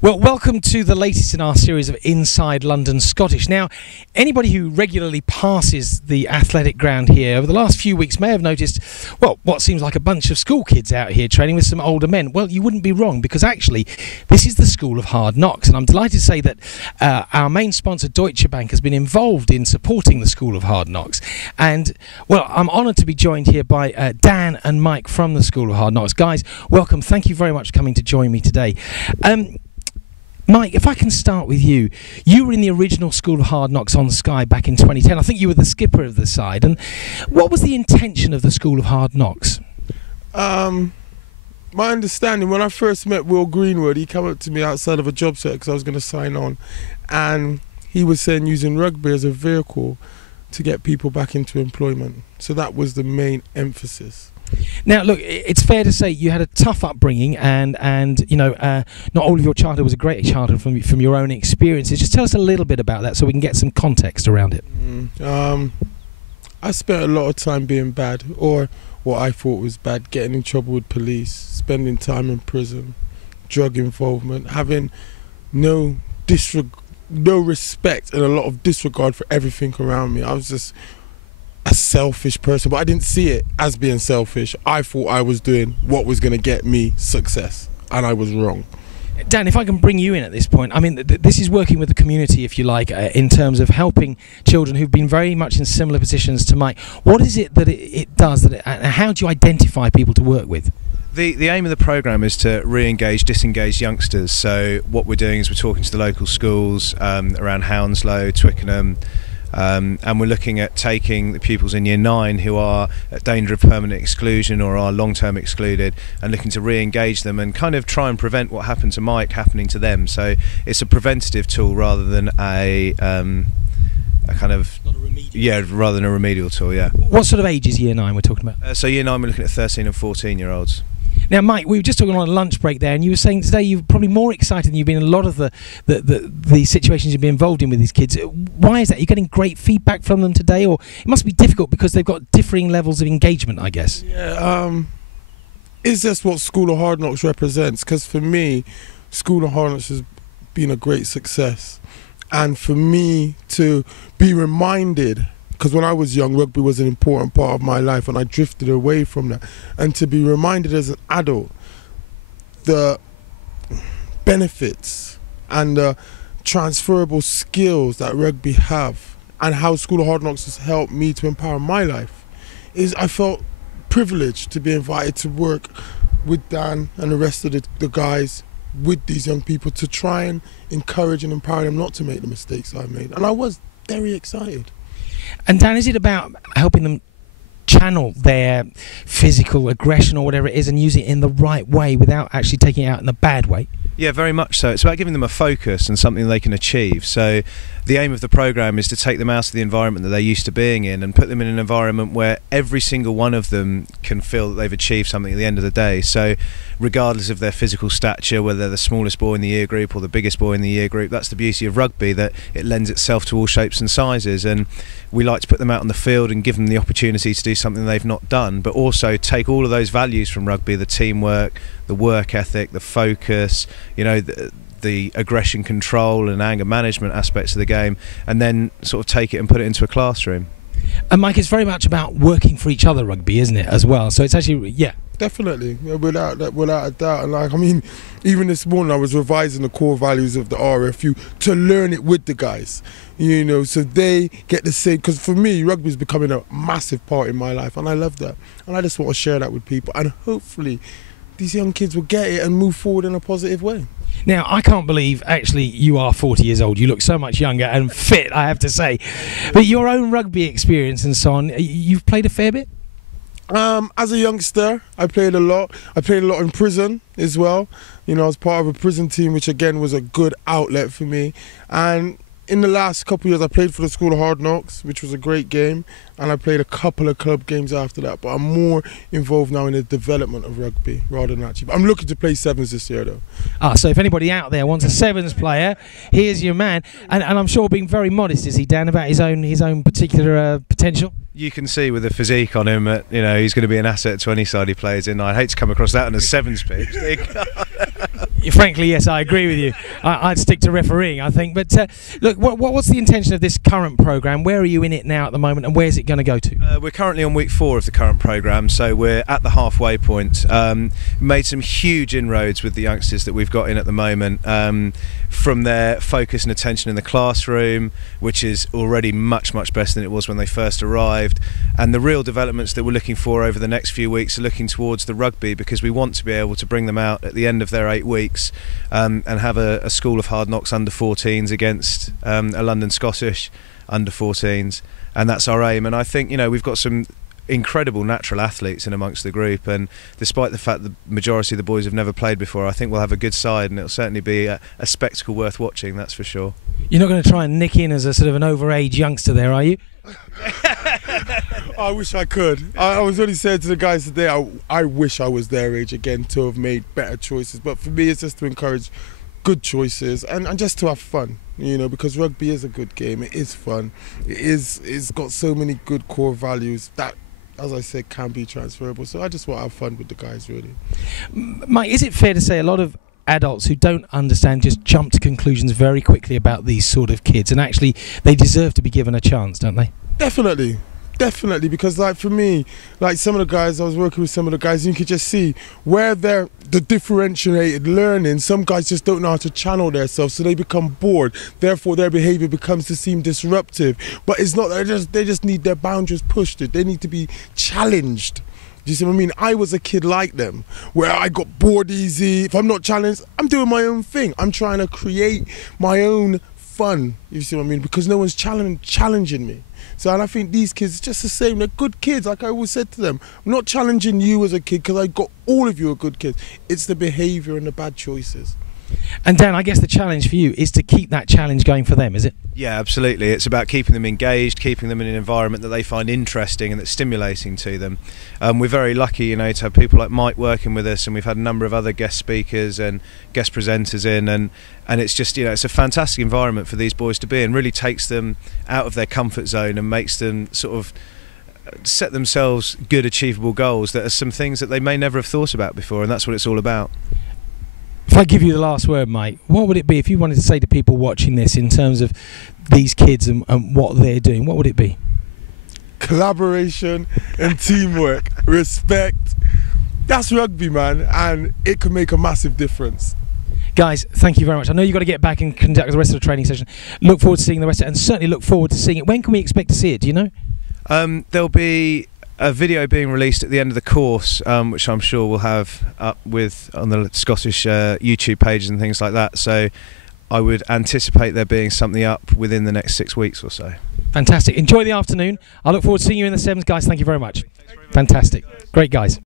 Well, welcome to the latest in our series of Inside London Scottish. Now, anybody who regularly passes the athletic ground here over the last few weeks may have noticed, well, what seems like a bunch of school kids out here training with some older men. Well, you wouldn't be wrong, because actually this is the School of Hard Knocks, and I'm delighted to say that our main sponsor, Deutsche Bank, has been involved in supporting the School of Hard Knocks. And, well, I'm honoured to be joined here by Dan and Mike from the School of Hard Knocks. Guys, welcome. Thank you very much for coming to join me today. Mike, if I can start with you. You were in the original School of Hard Knocks on Sky back in 2010. I think you were the skipper of the side. And what was the intention of the School of Hard Knocks? My understanding, when I first met Will Greenwood, he came up to me outside of a job set because I was going to sign on. And he was saying using rugby as a vehicle to get people back into employment. So that was the main emphasis. Now, look, it's fair to say you had a tough upbringing, and you know, not all of your childhood was a great childhood from your own experiences. Just tell us a little bit about that so we can get some context around it. I spent a lot of time being bad, or what I thought was bad, getting in trouble with police, spending time in prison, drug involvement, having no respect and a lot of disregard for everything around me. I was just a selfish person, but I didn't see it as being selfish. I thought I was doing what was going to get me success, and I was wrong. Dan, if I can bring you in at this point, I mean, this is working with the community, if you like, in terms of helping children who've been very much in similar positions to Mike. What is it that it does, and how do you identify people to work with? The aim of the programme is to re-engage disengaged youngsters. So what we're doing is we're talking to the local schools around Hounslow, Twickenham, and we're looking at taking the pupils in Year 9 who are at danger of permanent exclusion or are long-term excluded, and looking to re-engage them and kind of try and prevent what happened to Mike happening to them. So it's a preventative tool rather than a kind of... Not a remedial. Yeah, rather than a remedial tool, yeah. What sort of age is Year 9 we're talking about? So Year 9 we're looking at 13 and 14-year-olds. Now, Mike, we were just talking on a lunch break there, and you were saying today you're probably more excited than you've been in a lot of the situations you've been involved in with these kids. Why is that? You're getting great feedback from them today, or it must be difficult because they've got differing levels of engagement, I guess. Yeah, it's just what School of Hard Knocks represents, because for me, School of Hard Knocks has been a great success. And for me to be reminded, because when I was young, rugby was an important part of my life and I drifted away from that. And to be reminded as an adult the benefits and the transferable skills that rugby have and how School of Hard Knocks has helped me to empower my life, is I felt privileged to be invited to work with Dan and the rest of the guys with these young people to try and encourage and empower them not to make the mistakes I made. And I was very excited. And Dan, is it about helping them channel their physical aggression or whatever it is and use it in the right way without actually taking it out in a bad way? Yeah, very much so. It's about giving them a focus and something they can achieve. So the aim of the programme is to take them out of the environment that they're used to being in and put them in an environment where every single one of them can feel that they've achieved something at the end of the day. So regardless of their physical stature, whether they're the smallest boy in the year group or the biggest boy in the year group, that's the beauty of rugby, that it lends itself to all shapes and sizes. And we like to put them out on the field and give them the opportunity to do something they've not done, but also take all of those values from rugby, the teamwork, the work ethic, the focus, you know, the aggression control and anger management aspects of the game, and then sort of take it and put it into a classroom. And Mike, it's very much about working for each other rugby, isn't it, as well? So it's actually, yeah. Definitely, without a doubt. And like, I mean, even this morning I was revising the core values of the RFU to learn it with the guys, you know, so they get the same. Because for me, rugby is becoming a massive part in my life, and I love that. And I just want to share that with people, and hopefully these young kids will get it and move forward in a positive way. Now, I can't believe, actually, you are 40 years old. You look so much younger and fit, I have to say. But your own rugby experience and so on, you've played a fair bit? As a youngster, I played a lot. I played a lot in prison as well. You know, I was part of a prison team, which again was a good outlet for me. And in the last couple of years, I played for the School of Hard Knocks, which was a great game. And I played a couple of club games after that. But I'm more involved now in the development of rugby rather than actually. But I'm looking to play sevens this year, though. So if anybody out there wants a sevens player, here's your man. And I'm sure being very modest, is he, Dan, about his own particular potential? You can see with the physique on him that, you know, he's going to be an asset to any side he plays in. I'd hate to come across that on a sevens pitch. Frankly, yes, I agree with you. I'd stick to refereeing, I think. But look, what's the intention of this current programme? Where are you in it now at the moment, and where's it going to go to? We're currently on week 4 of the current programme, so we're at the halfway point. Made some huge inroads with the youngsters that we've got in at the moment, from their focus and attention in the classroom, which is already much better than it was when they first arrived, and the real developments that we're looking for over the next few weeks are looking towards the rugby, because we want to be able to bring them out at the end of their 8 weeks and have a school of hard knocks under 14s against a London Scottish under 14s, and that's our aim. And I think, you know, we've got some incredible natural athletes in amongst the group, and despite the fact the majority of the boys have never played before, I think we'll have a good side, and it'll certainly be a spectacle worth watching, that's for sure. You're not going to try and nick in as a sort of an overage youngster there, are you? I wish I could. I was only saying to the guys today, I wish I was their age again to have made better choices, but for me it's just to encourage good choices and just to have fun, you know, because rugby is a good game, it is fun, it's got so many good core values that, as I said, can be transferable. So I just want to have fun with the guys, really. Mike, is it fair to say a lot of adults who don't understand just jump to conclusions very quickly about these sort of kids, and actually they deserve to be given a chance, don't they? Definitely, because like for me, like some of the guys, I was working with some of the guys, and you could just see where they're the differentiated learning. Some guys just don't know how to channel themselves, so they become bored, therefore their behaviour becomes to seem disruptive. But it's not, they just need their boundaries pushed. They need to be challenged. Do you see what I mean? I was a kid like them, where I got bored easy. If I'm not challenged, I'm doing my own thing. I'm trying to create my own fun, you see what I mean? Because no one's challenging me. So, and I think these kids are just the same. They're good kids, like I always said to them. I'm not challenging you as a kid, because I got all of you are good kids. It's the behaviour and the bad choices. And Dan, I guess the challenge for you is to keep that challenge going for them, is it? Yeah, absolutely. It's about keeping them engaged, keeping them in an environment that they find interesting and that's stimulating to them. We're very lucky, you know, to have people like Mike working with us, and we've had a number of other guest speakers and guest presenters in, and it's just, you know, it's a fantastic environment for these boys to be in. Really takes them out of their comfort zone and makes them sort of set themselves good, achievable goals that are some things that they may never have thought about before, and that's what it's all about. If I give you the last word, Mike, what would it be if you wanted to say to people watching this in terms of these kids and what they're doing? What would it be? Collaboration and teamwork, respect. That's rugby, man, and it can make a massive difference. Guys, thank you very much. I know you've got to get back and conduct the rest of the training session. Look forward to seeing the rest of it, and certainly look forward to seeing it. When can we expect to see it? Do you know? There'll be a video being released at the end of the course, which I'm sure we'll have up on the Scottish YouTube pages and things like that. So I would anticipate there being something up within the next 6 weeks or so. Fantastic. Enjoy the afternoon. I look forward to seeing you in the sevens, guys. Thank you very much. Fantastic. Great, guys.